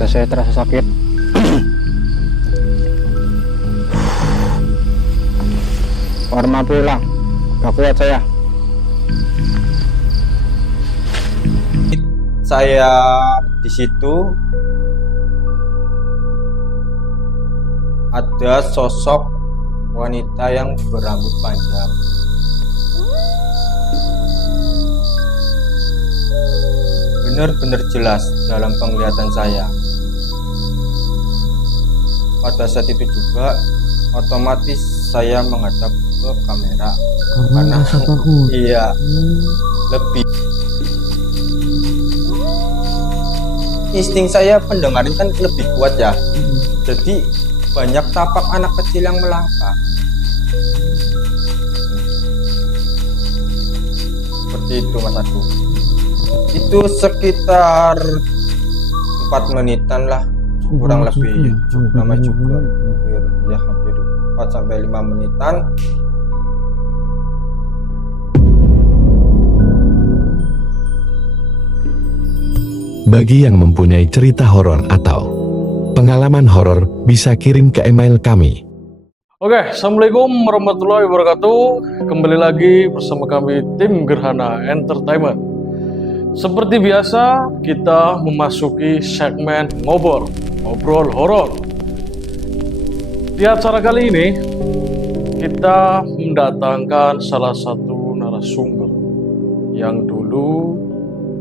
Dada saya terasa sakit. Warna pulang, gak kuat saya. Saya di situ ada sosok wanita yang berambut panjang. Benar-benar jelas dalam penglihatan saya. Pada saat itu juga otomatis saya menghadap ke kamera karena rasa takut. Iya, lebih insting saya pendengaran kan lebih kuat ya. Jadi banyak tapak anak kecil yang melangkah. Seperti itu Mas Agung. Itu sekitar 4 menitan lah, kurang lebih. Lama juga. Hampir 4 sampai 5 menitan. Bagi yang mempunyai cerita horor atau pengalaman horor bisa kirim ke email kami. Oke, assalamualaikum warahmatullahi wabarakatuh. Kembali lagi bersama kami tim Gerhana Entertainment. Seperti biasa, kita memasuki segmen ngobrol horor. Di acara kali ini, kita mendatangkan salah satu narasumber yang dulu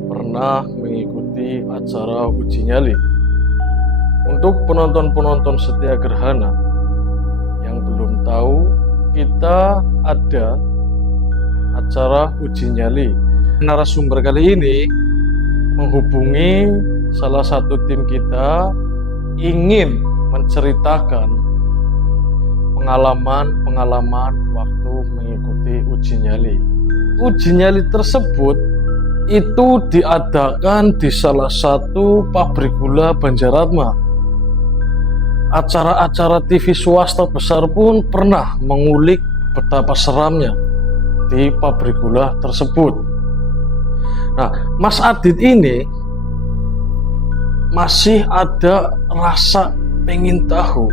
pernah mengikuti acara uji nyali. Untuk penonton-penonton setia Gerhana yang belum tahu, kita ada acara uji nyali. Narasumber kali ini menghubungi salah satu tim kita, ingin menceritakan pengalaman waktu mengikuti uji nyali. Uji nyali tersebut itu diadakan di salah satu pabrik gula Banjaratma. Acara-acara TV swasta besar pun pernah mengulik betapa seramnya di pabrik gula tersebut. Nah, Mas Adit ini masih ada rasa pengen tahu.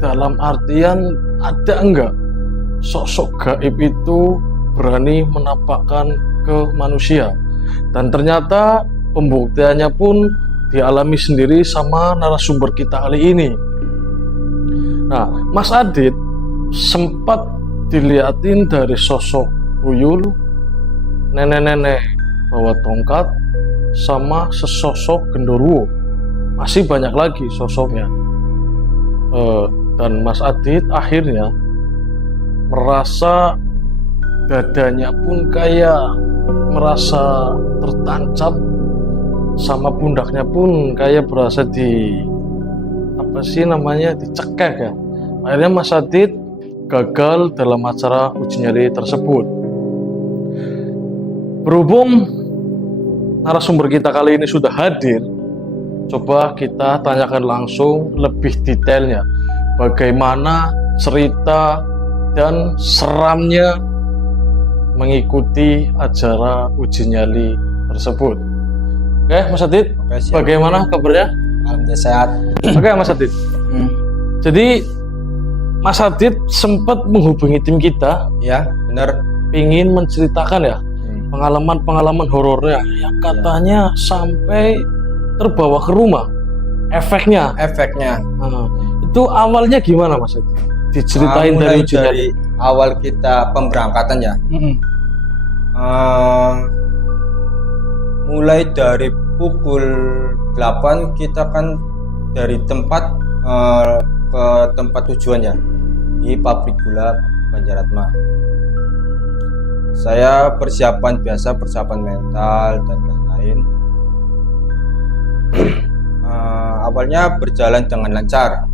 Dalam artian, ada enggak sosok gaib itu berani menampakkan ke manusia? Dan ternyata pembuktiannya pun dialami sendiri sama narasumber kita kali ini. Nah, Mas Adit sempat dilihatin dari sosok tuyul, nenek-nenek bawa tongkat, sama sesosok genderuwo. Masih banyak lagi sosoknya. Dan Mas Adit akhirnya merasa dadanya pun kayak merasa tertancap, sama pundaknya pun kayak berasa dicekek ya. Akhirnya Mas Adit gagal dalam acara uji nyali tersebut. Berhubung narasumber kita kali ini sudah hadir, coba kita tanyakan langsung lebih detailnya bagaimana cerita dan seramnya mengikuti acara uji nyali tersebut. Oke, Mas Adit, bagaimana kabarnya? Alhamdulillah sehat. Oke, Mas Adit. Jadi Mas Adit sempat menghubungi tim kita, Ya, benar. ingin menceritakan ya pengalaman horornya yang katanya sampai terbawa ke rumah. Efeknya. Itu awalnya gimana Mas Adit? Diceritain Mulai dari uji nyali. dari awal kita pemberangkatan ya. Mulai dari pukul 8 kita kan dari tempat ke tempat tujuan ya, di pabrik gula Banjaratma. Saya persiapan biasa, persiapan mental dan lain-lain. Awalnya berjalan dengan lancar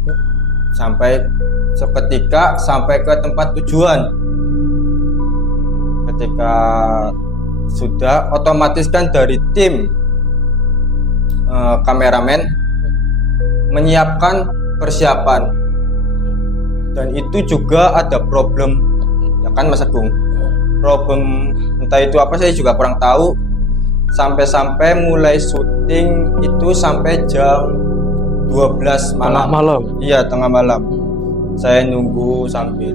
sampai seketika sampai ke tempat tujuan. Ketika sudah, otomatis kan dari tim kameramen menyiapkan persiapan, dan itu juga ada problem ya kan Mas Agung, problem entah itu apa saya juga kurang tahu. sampai mulai syuting itu sampai jam 12 Tengah malam. malam. Iya, tengah malam. Saya nunggu sambil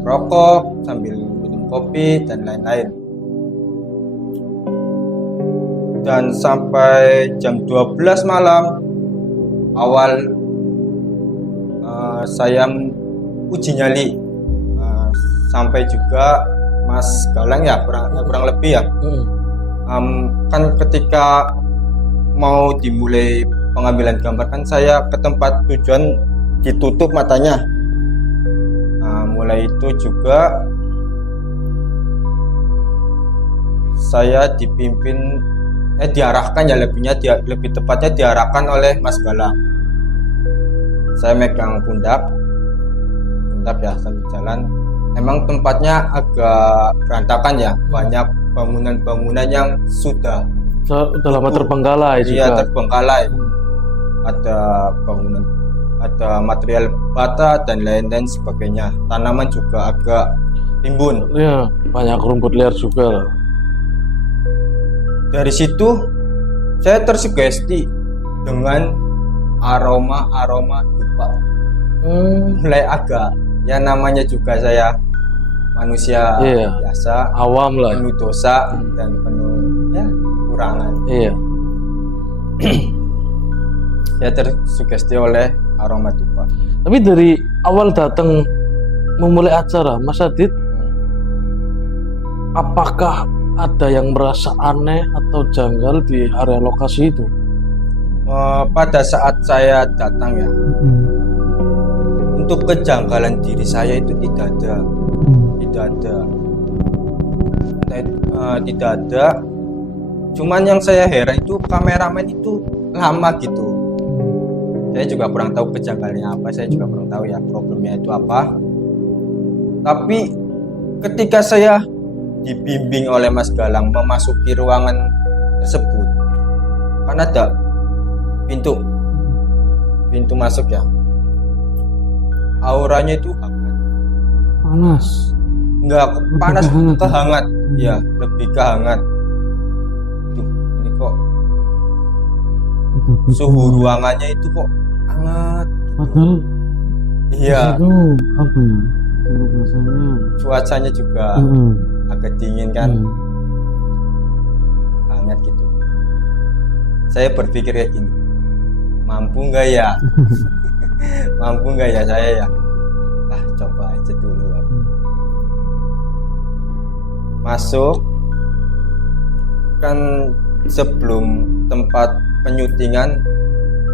rokok, sambil minum kopi dan lain-lain. Dan sampai jam 12 malam awal saya uji nyali. Sampai juga Mas Galang ya kurang lebih ya. Kan ketika mau dimulai pengambilan gambar kan saya ke tempat tujuan ditutup matanya. Mulai itu juga saya diarahkan ya, lebih tepatnya diarahkan oleh Mas Galang. Saya megang pundak ya sambil jalan. Emang tempatnya agak berantakan ya, banyak bangunan-bangunan yang sudah Lama terbengkalai iya, juga. terbengkalai. Ada bangunan, ada material bata dan lain-lain sebagainya. Tanaman juga agak timbun. Iya, banyak rumput liar juga. Dari situ saya tersugesti dengan aroma dupa. Mulai agak, ya namanya juga saya manusia Iya. biasa, Awam lah. penuh dosa dan penuh ya kurangan. Iya. Saya tersugesti oleh aroma dupa. Tapi dari awal datang memulai acara, Mas Adit, apakah ada yang merasa aneh atau janggal di area lokasi itu? Pada saat saya datang ya, untuk kejanggalan diri saya itu tidak ada. Tidak ada. Cuman yang saya heran itu kameramen itu lama gitu. Saya juga kurang tahu kejanggalannya apa. Saya juga kurang tahu ya problemnya itu apa. Tapi ketika saya dibimbing oleh Mas Galang memasuki ruangan tersebut, kan ada pintu masuk ya. Auranya itu Panas. enggak panas, kehangat. kehangat. Ya, lebih kehangat. Tuh, ini kok suhu ruangannya itu kok hangat. Padahal Iya, itu apa ya? Kalau bahasanya. cuacanya juga agak dingin kan, hangat gitu. Saya berpikir kayak gini, mampu nggak ya? Mampu nggak ya saya ya? Coba aja dulu. Masuk kan sebelum tempat penyutingan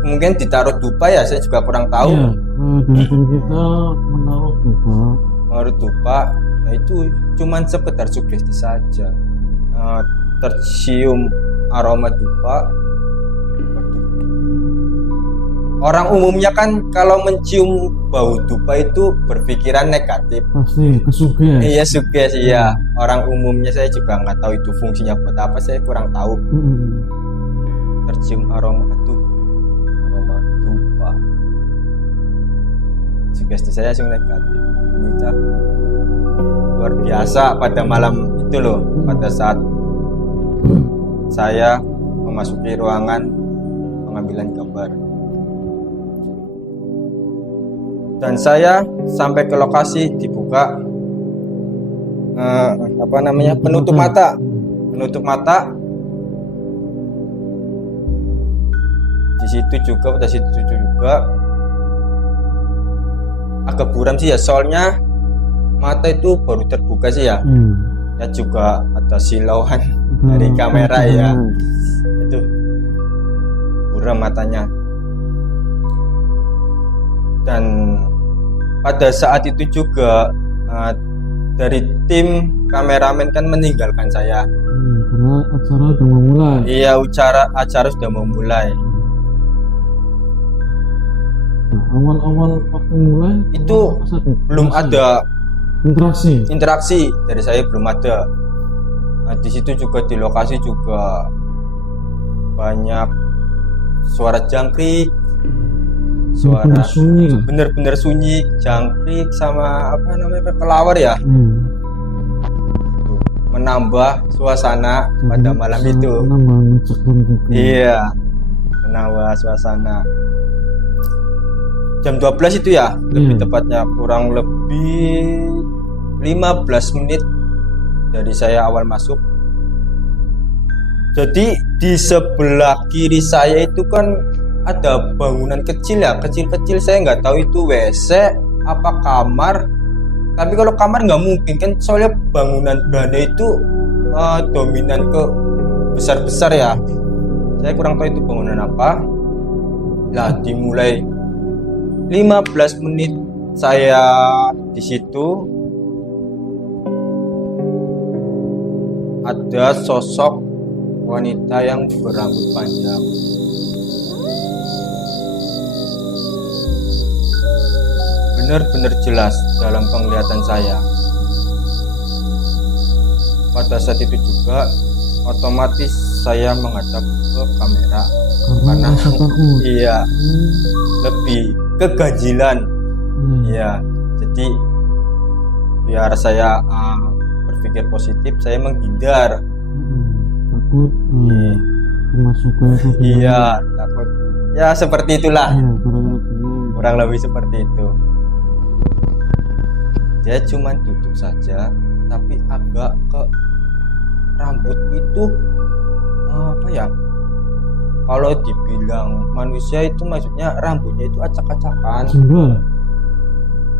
mungkin ditaruh dupa ya, saya juga kurang tahu. Iya, dari tim kita menaruh dupa. Menurut dupa, nah itu cuman sekedar sugesti saja. Tercium aroma dupa. Orang umumnya kan kalau mencium bau dupa itu berpikiran negatif. Pasti kesugihan. Iya, sugesti ya. Orang umumnya saya juga nggak tahu itu fungsinya buat apa, saya kurang tahu. Tercium aroma dupa. Sugesti saya sih negatif. Ini luar biasa pada malam itu loh, pada saat saya memasuki ruangan pengambilan gambar. Dan saya sampai ke lokasi dibuka penutup mata. Di situ juga agak buram sih ya, soalnya mata itu baru terbuka sih ya. Ya juga ada silauan dari kamera ya. Itu buram matanya. Dan pada saat itu juga dari tim kameramen kan meninggalkan saya. Karena acara udah mau mulai. Iya, acara sudah mau mulai. Nah, awal-awal waktu mulai Itu Mas Adit, belum ada interaksi. dari saya, belum ada. Nah, di situ juga di lokasi juga banyak suara jangkrik, suara sunyi lah. bener-bener sunyi, jangkrik sama kelawar ya. menambah suasana pada malam itu. Menambah ngecekkan juga. Iya, menambah suasana. Jam 12 itu ya, lebih tepatnya kurang lebih 15 menit dari saya awal masuk. Jadi di sebelah kiri saya itu kan ada bangunan kecil ya, kecil-kecil, saya nggak tahu itu WC apa kamar. Tapi kalau kamar nggak mungkin kan, soalnya bangunan Belanda itu dominan ke besar-besar ya. Saya kurang tahu itu bangunan apa. Lah dimulai 15 menit saya di situ, ada sosok wanita yang berambut panjang. Benar-benar jelas dalam penglihatan saya. Pada saat itu juga otomatis saya menghadap ke kamera Karena rasa takut. iya, lebih keganjilan. Iya, jadi biar saya berpikir positif, saya menghindar. Takut kemasukan atau gimana? Iya, takut. Ya seperti itulah. Iya, Kurang lebih seperti itu. Dia cuma duduk saja, tapi agak ke rambut itu apa ya? Kalau dibilang manusia itu maksudnya rambutnya itu acak-acakan. Gimbal.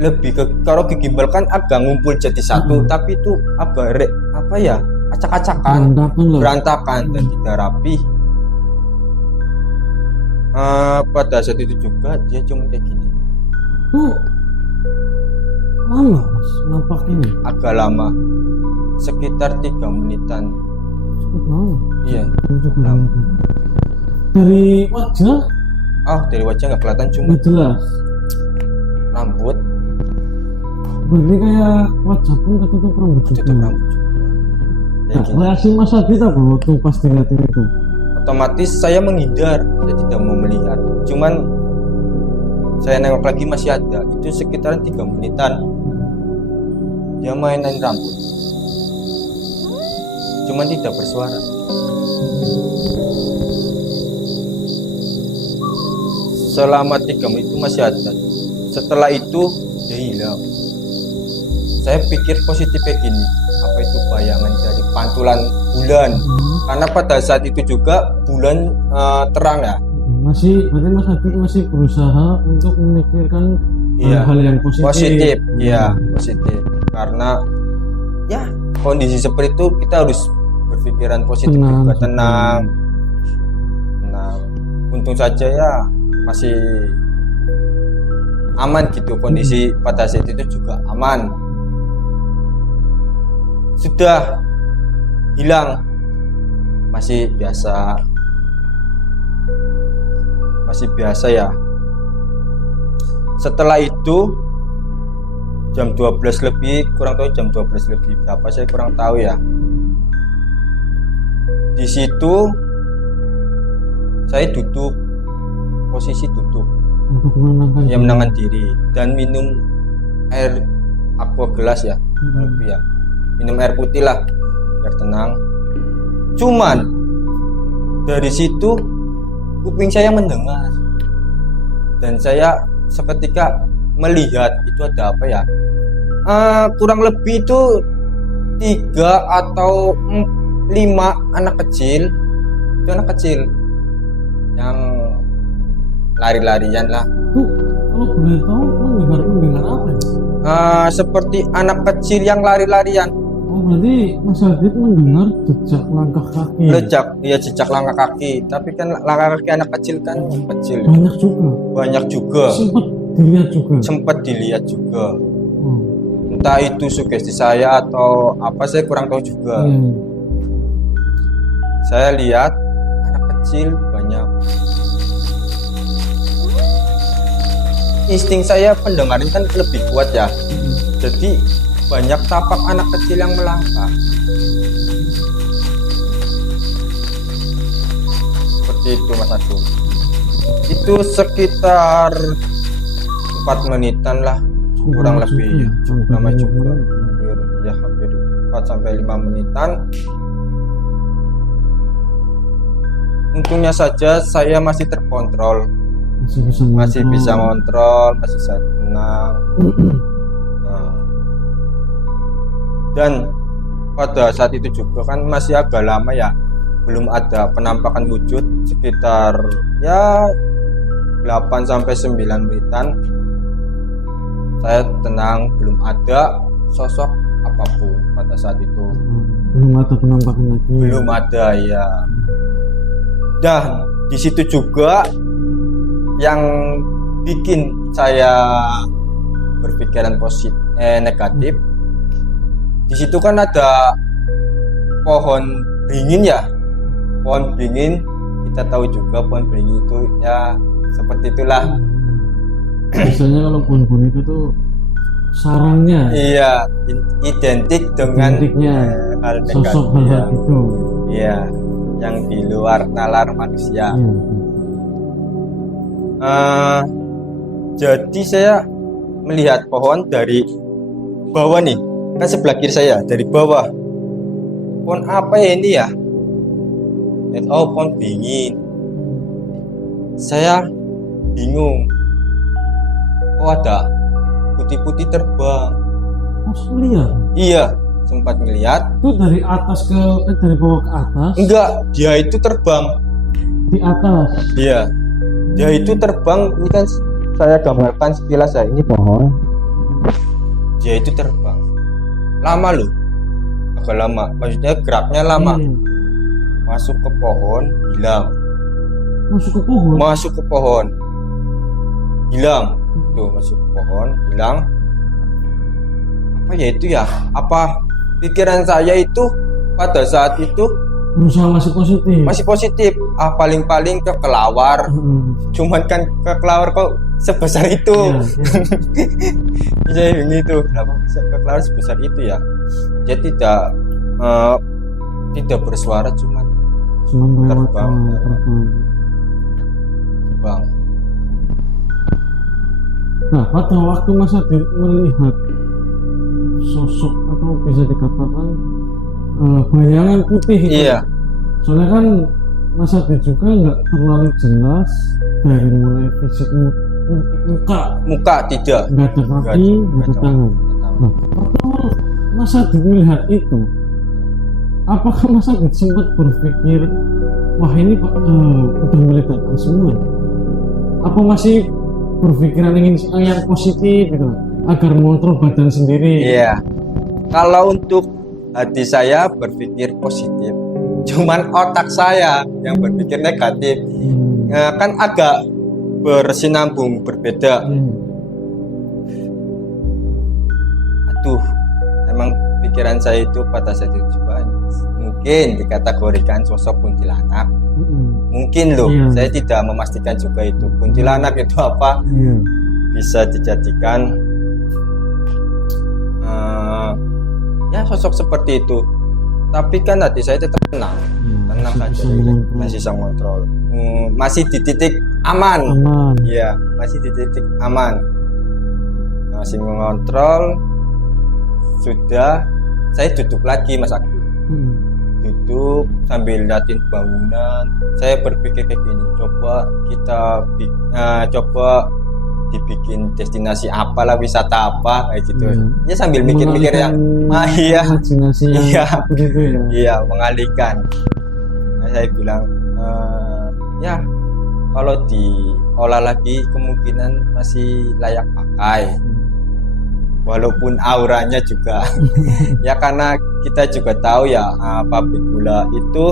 Lebih ke kalau gimbal kan agak ngumpul jadi satu, tapi itu agak apa ya? Acak-acakan, Berantakan lah. berantakan dan tidak rapi. Pada saat itu juga dia cuma kayak gini. Tuh lama mas nampak ini. Agak lama, sekitar 3 menitan. Cukup lama. Iya. Cukup lama. lama. Dari wajah Dari wajah nggak kelihatan, cuma nggak jelas. rambut Berarti kayak wajah pun ketutup rambut juga. tutup rambut juga. Kayak Nah, gini. reaksi Mas Adit apa waktu pas dilihatin itu? Otomatis saya menghindar, saya tidak mau melihat. Cuman saya nengok lagi masih ada. Itu sekitaran 3 menitan. Dia mainin rambut, cuman tidak bersuara. Selama 3 menit itu masih ada. Setelah itu dia hilang. Saya pikir positif kayak gini, apa itu bayangan dari pantulan bulan? Karena pada saat itu juga bulan terang ya. Berarti Mas Adit masih berusaha untuk memikirkan Iya. hal yang positif. Positif, iya positif. Karena ya kondisi seperti itu kita harus berpikiran positif Tenang. juga, tenang. Untung saja ya masih aman gitu, kondisi pada saat itu juga aman. Sudah hilang, masih biasa ya. Setelah itu jam 12 lebih, kurang tahu jam 12 lebih berapa, saya kurang tahu ya. Di situ saya duduk, posisi duduk, Untuk menenangkan ya menenangkan diri dan minum air aqua gelas ya, lebih ya. Minum air putih lah biar tenang. Cuman dari situ kuping saya mendengar dan saya seketika melihat itu ada apa ya, kurang lebih itu 3 atau 5 anak kecil. Itu anak kecil yang lari-larian lah. Tuh, kalau boleh tahu mendengar apa ya? Seperti anak kecil yang lari-larian. Oh, berarti Mas Adit mendengar jejak langkah kaki. Jejak langkah kaki. Tapi kan langkah kaki anak kecil kan kecil. Banyak juga. Sempat dilihat juga. Entah itu sugesti saya atau apa, saya kurang tahu juga. Saya lihat anak kecil banyak. Insting saya pendengaran kan lebih kuat ya. Jadi banyak tapak anak kecil yang melangkah. Seperti itu Mas Agung. Itu sekitar 4 menitan lah, kurang lebih. Cukup lama juga. Hampir 4 sampai 5 menitan. Untungnya saja saya masih terkontrol, masih bisa ngontrol, masih bisa tenang. Nah, dan pada saat itu juga kan masih agak lama ya, belum ada penampakan wujud, sekitar ya 8 sampai 9 menitan. Saya tenang, belum ada sosok apapun pada saat itu. Belum ada penampakan lagi. Belum ada ya. Dan di situ juga yang bikin saya berpikiran negatif. Di situ kan ada pohon beringin ya. Pohon beringin, kita tahu juga pohon beringin itu ya seperti itulah. Biasanya kalau pohon-pohon itu tuh sarangnya, Iya, identik dengan identiknya hal sosok negatif. hal itu. Iya, yang di luar nalar manusia. Iya. Jadi saya melihat pohon dari bawah nih, kan sebelah kiri saya dari bawah. Pohon apa ya ini ya? Oh, pohon beringin. Saya bingung. Oh, ada putih-putih terbang. Mas lihat Iya, sempat ngeliat. itu dari atas ke dari bawah ke atas, Enggak, dia itu terbang. di atas. Iya, dia itu terbang. Ini kan saya gambarkan sekilas ya. Ini pohon. Dia itu terbang. Lama loh, agak lama. Maksudnya geraknya lama. Iya. Masuk ke pohon, hilang. Masuk ke pohon. Masuk ke pohon, hilang. Tuh, masuk ke pohon, hilang. Apa ya itu ya? Apa pikiran saya itu pada saat itu Berusaha masih positif. masih positif? Paling-paling ke kelawar. Cuman kan ke kelawar kok sebesar itu. Iya, Saya ini tuh kenapa bisa ke kelawar sebesar itu ya? Dia tidak bersuara, cuman Cuman lewat Terbang. bang. Nah, pada waktu Mas Adi melihat sosok atau bisa dikatakan bayangan putih itu. Iya, Soalnya kan Mas Adi juga nggak terlalu jelas dari mulai fisik muka, muka tidak. nggak ada kaki, nggak ada tangan. Nah, waktu Mas Adi melihat itu, apakah Mas Adi sempat berpikir, wah ini udah mulai datang semua? Apa masih berpikiran ingin yang positif gitu, agar mengontrol badan sendiri? Iya. Kalau untuk hati saya berpikir positif, cuman otak saya yang berpikir negatif. Kan agak bersinambung, berbeda. Aduh, emang pikiran saya itu pada saat itu juga mungkin dikategorikan sosok kuntilanak. Mungkin loh, Iya. saya tidak memastikan juga itu kuntilanak itu apa. Iya. Bisa dijadikan ya sosok seperti itu. Tapi kan hati saya tetap tenang saja, masih bisa mengontrol. Masih di titik aman. Aman. Iya, masih di titik aman. Masih mengontrol. Sudah, saya duduk lagi Mas Agus. Duduk sambil liatin bangunan. Saya berpikir kayak gini, coba kita coba dibikin destinasi apalah, wisata apa kayak gitu. Ya sambil mikir-mikir ya. Iya. Imajinasi yang Iya. seperti itu ya. Iya, mengalihkan. Nah, saya bilang ya kalau diolah lagi kemungkinan masih layak pakai. Walaupun auranya juga ya, karena kita juga tahu ya pabrik gula itu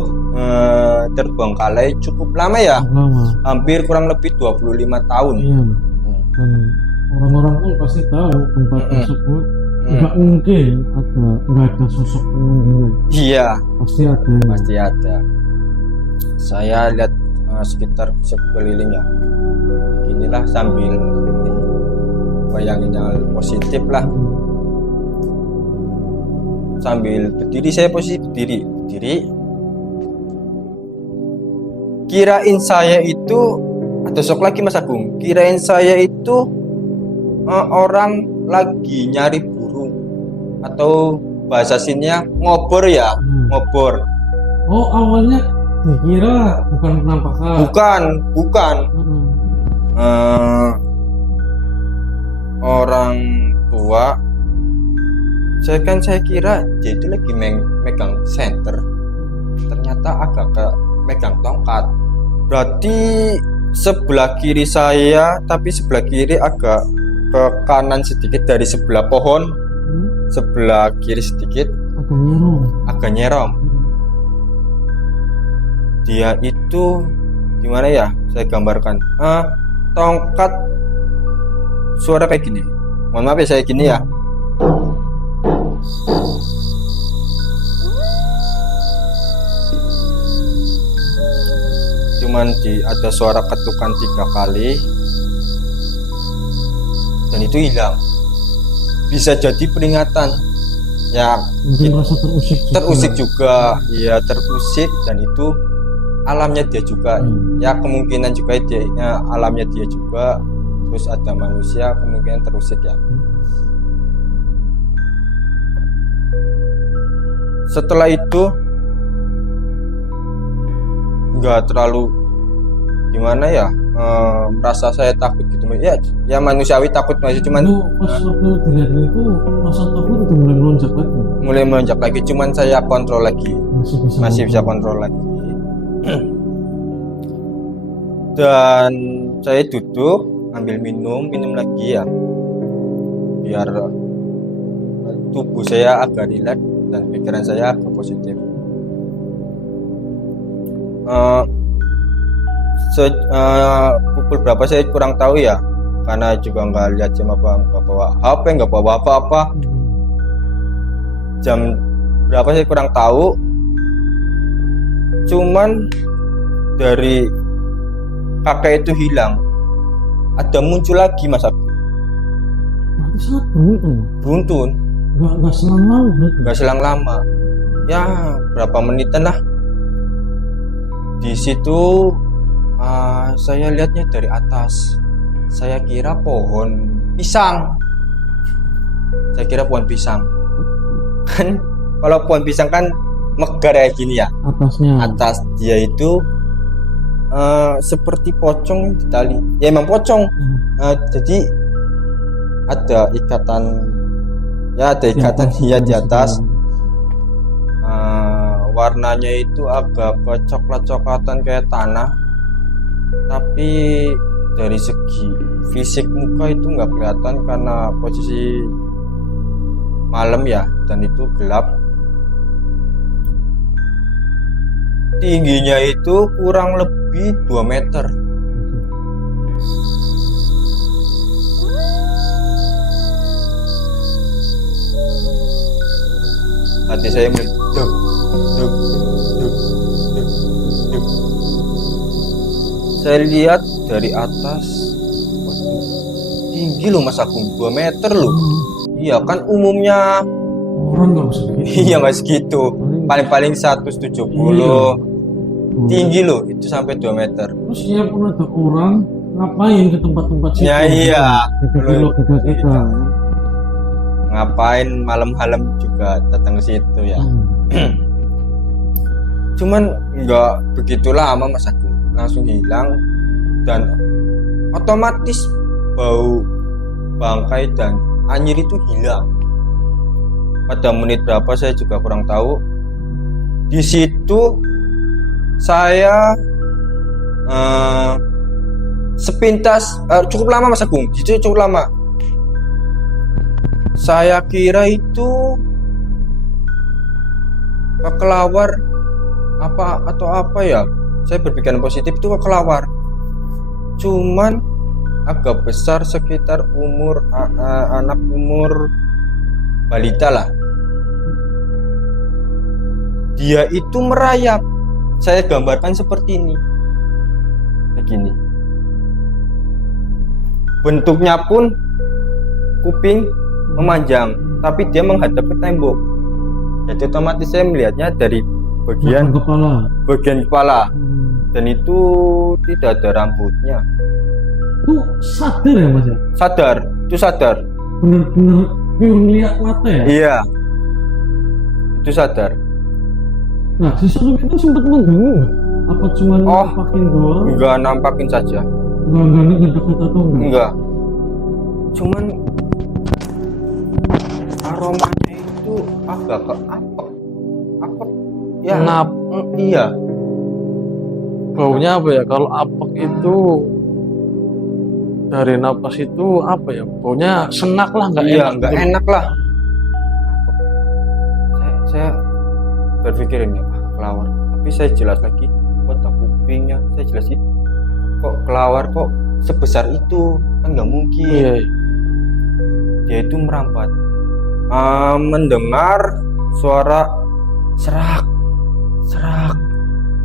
terbengkalai cukup lama ya, Lama. hampir kurang lebih 25 tahun. Iya. Dan orang-orang pun pasti tahu tempat tersebut nggak mungkin nggak ada sosok penunggunya. Iya, Pasti ada. pasti ada. Saya lihat sekitar sekeliling ya, inilah sambil bayangin yang positif lah. Sambil berdiri, saya posisi berdiri. Kirain saya itu, atau sok lagi Mas Agung, kirain saya itu orang lagi nyari burung atau bahasa sininya ngobor ya, ngobor. Oh, awalnya dikira bukan penampakan. Bukan. Orang tua. Saya kira dia itu lagi megang senter. Ternyata agak megang tongkat. Berarti sebelah kiri saya, tapi sebelah kiri agak ke kanan sedikit dari sebelah pohon. Sebelah kiri sedikit agak nyerong. Dia itu gimana ya? Saya gambarkan. Tongkat suara kayak gini. Mohon maaf ya saya gini ya. Cuman ada suara ketukan 3 kali dan itu hilang. Bisa jadi peringatan ya, mungkin rasa terusik juga ya, terusik, dan itu alamnya dia juga ya, kemungkinan juga dia alamnya dia juga. Terus ada manusia, kemungkinan terusik ya. Setelah itu nggak terlalu gimana ya, merasa saya takut gitu ya manusiawi takut masih, cuman pas waktu dilihat itu rasa takut itu mulai melonjak lagi, cuman saya kontrol lagi, masih bisa kontrol lagi. Dan saya duduk ambil minum lagi ya, biar tubuh saya agak rileks dan pikiran saya agak positif. Pukul berapa saya kurang tahu ya, karena juga nggak lihat jam apa, nggak bawa HP, nggak bawa apa-apa. Jam berapa saya kurang tahu, cuman dari kakek itu hilang, ada muncul lagi Mas Agus. Berarti sangat beruntun. Nggak selang lama. Ya berapa menitan lah. Di situ saya lihatnya dari atas. Saya kira pohon pisang. Kan kalau pohon pisang kan megar kayak gini ya. Atas dia itu seperti pocong di tali. Ya emang pocong. Jadi ada ikatan ya di atas. Warnanya itu agak coklat-coklatan kayak tanah, tapi dari segi fisik muka itu nggak kelihatan karena posisi malam ya, dan itu gelap. Tingginya itu kurang lebih 2 meter. Hati saya duk. Saya lihat dari atas, tinggi loh Mas Agung, 2 meter loh. Iya kan umumnya orang nggak segitu. Iya nggak segitu, paling 170. Tinggi loh, itu sampai 2 meter. Terus ya pun ada orang ngapain ke tempat-tempat situ? Ya iya. Logika kita. Ngapain malam-malam juga datang ke situ ya. Cuman nggak begitu lama Mas Agung, langsung hilang, dan otomatis bau bangkai dan anyir itu hilang. Pada menit berapa saya juga kurang tahu. Di situ saya sepintas cukup lama Mas Agung, itu cukup lama. Saya kira itu kelawar apa ya. Saya berpikiran positif itu kelawar. Cuman agak besar, sekitar umur anak umur balita lah. Dia itu merayap. Saya gambarkan seperti ini. Begini. Bentuknya pun kuping memanjang, tapi dia menghadap ke tembok. Jadi otomatis saya melihatnya dari bagian kepala. Dan itu tidak ada rambutnya. Itu sadar ya Mas ya? Sadar, itu sadar. Bener-bener pure lihat mata ya? Iya. itu sadar. Nah, si sosok itu sempat mengganggu nggak? Apa cuma Oh, nampakin doang? Enggak, nampakin saja. Nggak deket atau enggak? Enggak. Cuman aromanya itu agak ke apek. Apek. Ya. Iya. Baunya apa ya? Kalau apek itu dari napas itu apa ya? Baunya senak lah, nggak Iya, enak. enggak gitu. enak lah. Saya berpikir ini kelawar. Tapi saya jelas lagi, kok tak kupingnya, saya jelasin. Kok kelawar kok sebesar itu? Kan nggak mungkin. Iya, iya. Dia itu merambat. Mendengar suara serak, serak,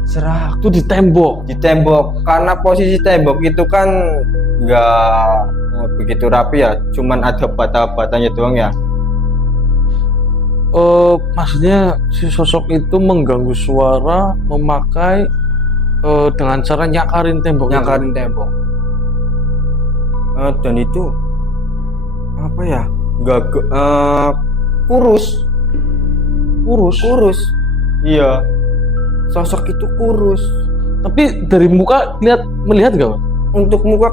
serak Itu di tembok. di tembok. Karena posisi tembok itu kan nggak begitu rapi ya, cuman ada bata-batanya doang ya. Maksudnya si sosok itu mengganggu suara memakai dengan cara nyakarin tembok. Nyakarin tembok. Dan itu apa ya? Nggak kurus, kurus. Iya. Sosok itu kurus. Tapi dari muka melihat gak? Pak? Untuk muka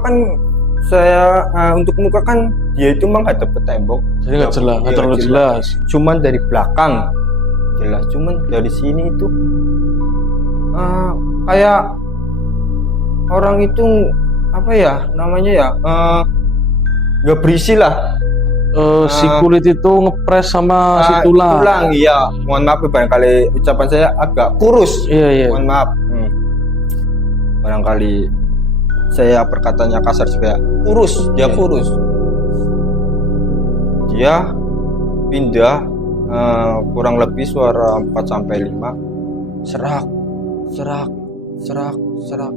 kan dia itu menghadap ke tembok. Jadi nggak jelas, nggak Iya, terlalu jelas. Cuman dari belakang jelas, cuman dari sini itu kayak orang itu apa ya namanya ya, nggak berisi lah. Si kulit itu ngepres sama si tulang. Tulang, iya. Mohon maaf barangkali ucapan saya agak kurus. Iya, iya. Mohon maaf. Barangkali saya perkataannya kasar juga. Kurus, dia kurus. Dia pindah kurang lebih suara 4 sampai 5. Serak, serak, serak, serak.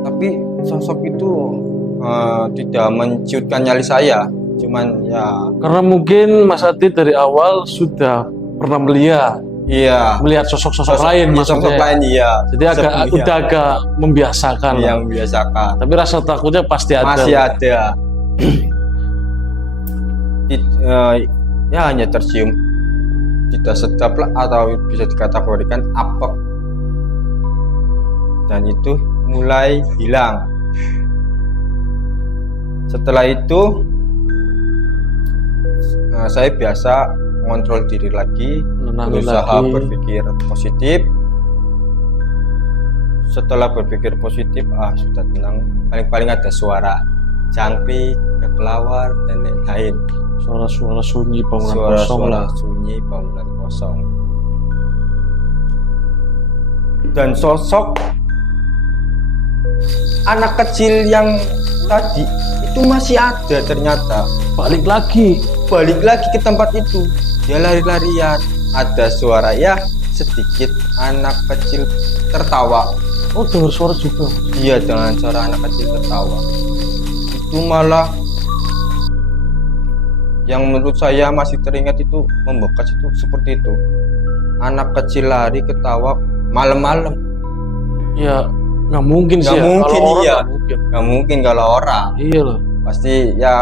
Tapi sosok itu tidak menciutkan nyali saya. Cuman ya Karena mungkin Mas Adi dari awal sudah pernah melihat sosok-sosok lain, sosok maksudnya. lain iya. Jadi udah agak membiasakan lah. yang biasakan. Tapi rasa takutnya pasti ada. Masih ada. Ya hanya tercium, tidak sedap lah, atau bisa dikategorikan apek. Dan itu mulai hilang. Setelah itu saya biasa mengontrol diri lagi, Nenangin berusaha lagi. berpikir positif. Setelah berpikir positif, sudah tenang. Paling-paling ada suara jangkrik, kelawar, dan lain-lain. Suara-suara sunyi bangunan kosong Suara-suara lah. sunyi bangunan kosong. Dan sosok anak kecil yang tadi itu masih ada ternyata. Balik lagi. Balik lagi ke tempat itu. Dia lari-larian. Ada suara ya sedikit anak kecil tertawa. Oh, dengar suara juga. Iya, dengan suara anak kecil tertawa. Itu malah yang menurut saya masih teringat itu membekas itu seperti itu. Anak kecil lari ketawa malam-malam. Ya, nggak mungkin sih. Nggak Ya. mungkin, Kalau orang iya. nggak mungkin. Nggak mungkin kalau orang. Iya lah. Pasti ya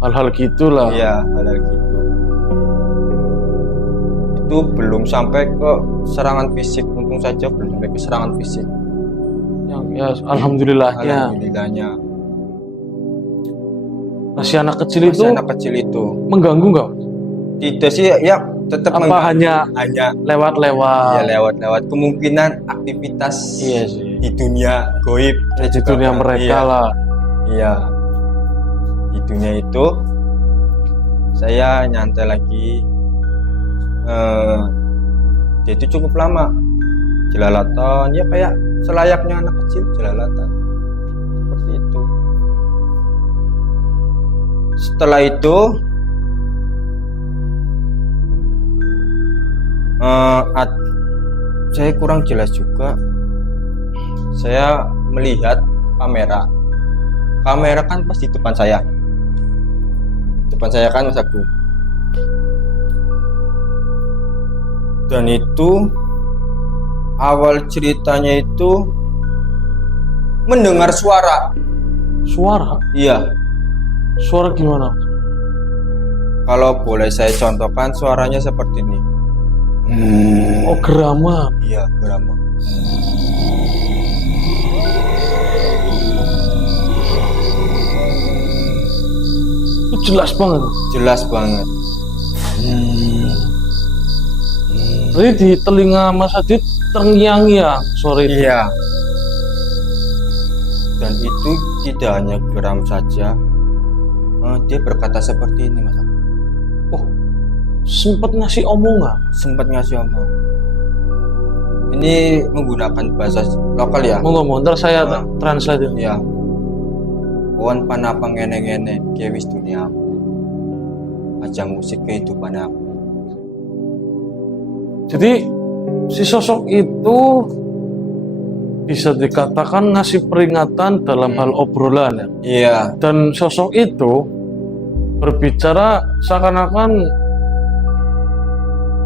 Hal-hal gitulah. iya hal gitu. Itu belum sampai ke serangan fisik. Untung saja belum sampai ke serangan fisik. Ya, alhamdulillahnya. Alhamdulillahnya. Nah, si anak kecil itu Masih anak kecil itu mengganggu nggak? tidak sih ya tetap Apa hanya hanya lewat-lewat? ya lewat-lewat kemungkinan aktivitas Iya sih. di dunia goib Di dunia mereka lah. iya di dunia itu saya nyantai lagi. Dia itu cukup lama jelalatan ya kayak selayaknya anak kecil jelalatan seperti itu. Setelah itu saya kurang jelas juga. Saya melihat kamera kan pas di depan saya kan Mas Agung. Dan itu awal ceritanya itu mendengar suara. Suara? Iya, Suara gimana? kalau boleh saya contohkan suaranya seperti ini. Oh, geraman. Iya, Brahma. Itu jelas banget. Jelas banget. Jadi di telinga Mas Adit terngiang-ngiang sore itu. Iya. Dan itu tidak hanya geram saja. Dia berkata seperti ini, Mas. Oh, sempet ngasih omongan. Sempat ngasih omong. Ini menggunakan bahasa lokal ya. Mau ntar saya Ah. translate. Ya. Kawan panapa ngene-ngene kewis dunia aku. Aja musik kehidupan aku. Jadi si sosok itu bisa dikatakan ngasih peringatan dalam hal obrolan ya. Iya. Dan sosok itu berbicara seakan-akan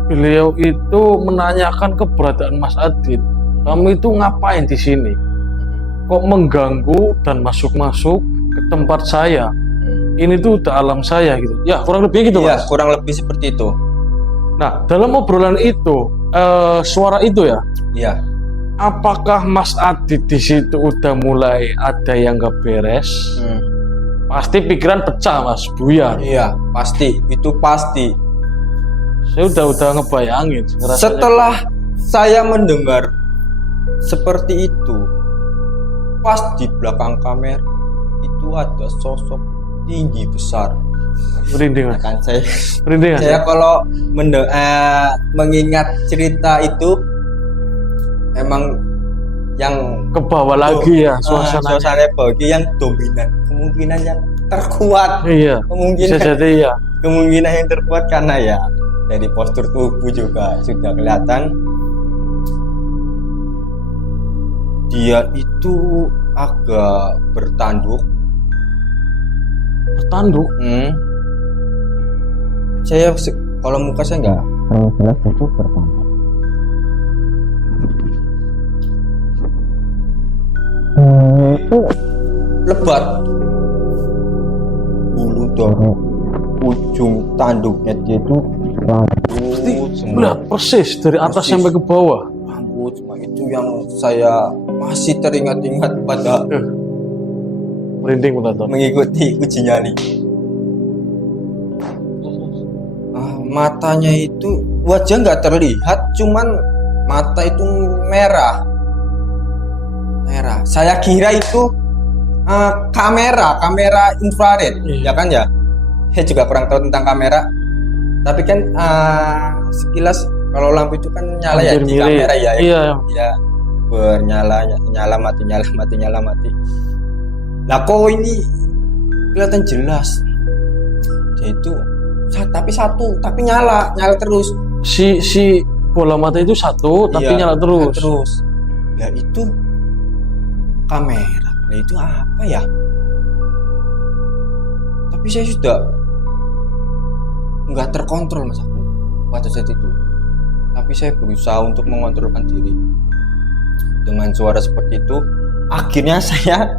beliau itu menanyakan keberadaan Mas Adit. Kamu itu ngapain di sini? Kok mengganggu dan masuk-masuk ke tempat saya? Ini tuh udah alam saya gitu. Ya kurang lebih gitu Iya, Mas. kurang lebih seperti itu. Nah dalam obrolan itu suara itu ya. Iya. Apakah Mas Adit di situ udah mulai ada yang gak beres? Pasti pikiran pecah Mas, buyar. Iya, pasti. Itu pasti. Saya udah ngebayangin. Rasanya Setelah saya mendengar seperti itu, pas di belakang kamera itu ada sosok tinggi besar. merinding Mas. Kan saya Merinding Mas. saya kalau mengingat cerita itu emang yang Ke bawah lagi ya suasana. suasana bagi yang dominan, kemungkinan yang terkuat, Iya. Bisa kemungkinan jadi ya. kemungkinan yang terkuat karena ya dari postur tubuh juga sudah kelihatan dia itu agak bertanduk. Bertanduk. Saya kalau muka saya enggak Jelas itu bertambah. Itu lebat, bulu dari ujung tanduknya dia itu rambut semua. Lihat persis dari atas Persis. sampai ke bawah. Rambut semua itu yang saya masih teringat-ingat pada Merinding benar tuh. mengikuti uji nyali. Matanya itu wajah nggak terlihat, cuman mata itu merah. Saya kira itu kamera infrared, Iya. ya kan ya? Saya juga kurang tahu tentang kamera. Tapi kan sekilas kalau lampu itu kan nyala ya Hampir di mirip. kamera ya. Iya. Ya nyala mati. Nah kok ini kelihatan jelas. Dia itu tapi nyala terus. Si bola mata itu satu tapi Iya, nyala terus. Nah itu kamera. Nah itu apa ya? Tapi saya sudah nggak terkontrol Mas aku pada saat itu. Tapi saya berusaha untuk mengontrolkan diri. Dengan suara seperti itu, akhirnya saya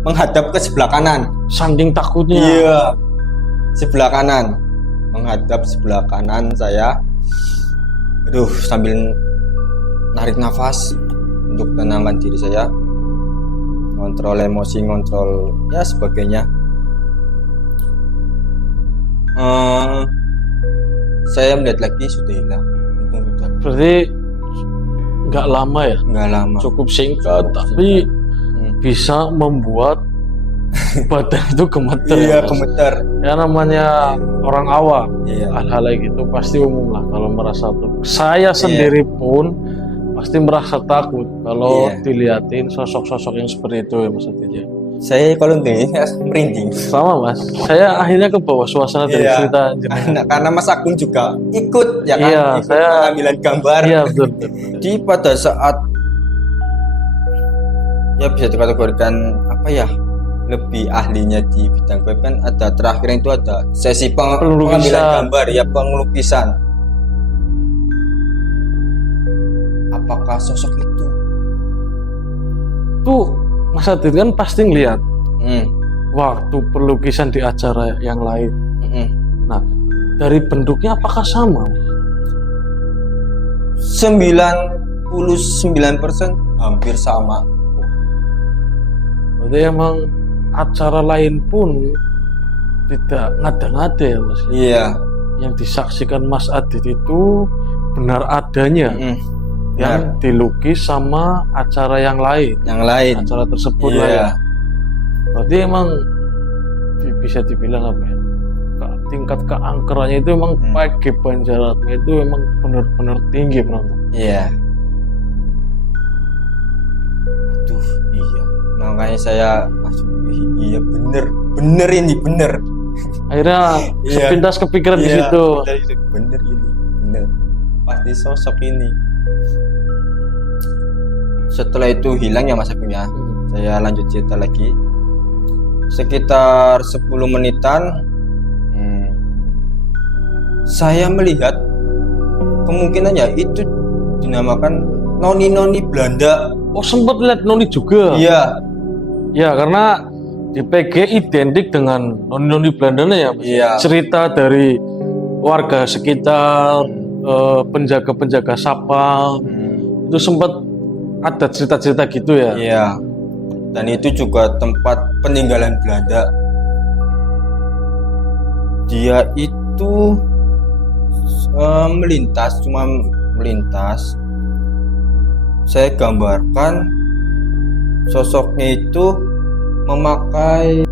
menghadap ke sebelah kanan. Saking takutnya. Iya, sebelah kanan. Menghadap sebelah kanan saya. Aduh, sambil narik nafas untuk tenangkan diri saya. Ngontrol emosi, ngontrol ya sebagainya. Saya melihat lagi sudah hilang. Untung sudah Berarti nggak lama ya. nggak lama. Cukup singkat tapi bisa membuat badan itu gemeter. Iya, ya, Mas. gemeter. Ya namanya orang awam. Iya. Hal-hal kayak gitu pasti umum lah kalau merasa takut. Saya sendiri pun pasti merasa takut kalau Iya. dilihatin sosok-sosok yang seperti itu ya Mas Adit ya. Saya kalau dengar merinding. Sama Mas, saya akhirnya ke bawah suasana dari Iya. cerita jenengan. Karena Mas Agung juga ikut ya kan, Iya, ikut saya- pengambilan gambar. Iya betul. Jadi pada saat ya bisa dikategorikan apa ya, lebih ahlinya di bidang web kan ada terakhir itu ada sesi pengambilan Pelukisan. gambar ya, pengelukisan. Apakah sosok itu? Tuh Mas Adit kan pasti ngeliat Hmm, waktu pelukisan di acara yang lain. hmm. Dari bentuknya apakah sama? 99% hampir sama. Berarti emang acara lain pun tidak ngada-ngada ya Mas. Iya. Yang disaksikan Mas Adit itu benar adanya yang dilukis sama acara yang lain. Yang lain. Acara tersebut lah Iya. ya. Berarti emang bisa dibilang apa ya? Tingkat keangkerannya itu emang PG Banjaratma itu emang benar-benar tinggi penonton. Iya. Aduh, iya. Makanya saya masuk, iya bener ini bener. Akhirnya Iya. sepintas kepikiran di Iya, situ. bener ini, bener. Pasti sosok ini. Setelah itu hilang ya Mas Agung ya. Saya lanjut cerita lagi. Sekitar 10 menitan, saya melihat kemungkinannya itu dinamakan noni-noni Belanda. Oh sempat lihat noni juga. Iya, Ya karena di PG identik dengan noni-noni Belandanya ya Mas. Iya. Cerita dari warga sekitar, penjaga-penjaga sapam, itu sempat ada cerita-cerita gitu ya. iya. Dan itu juga tempat peninggalan Belanda. Dia itu cuma melintas. Saya gambarkan sosoknya itu memakai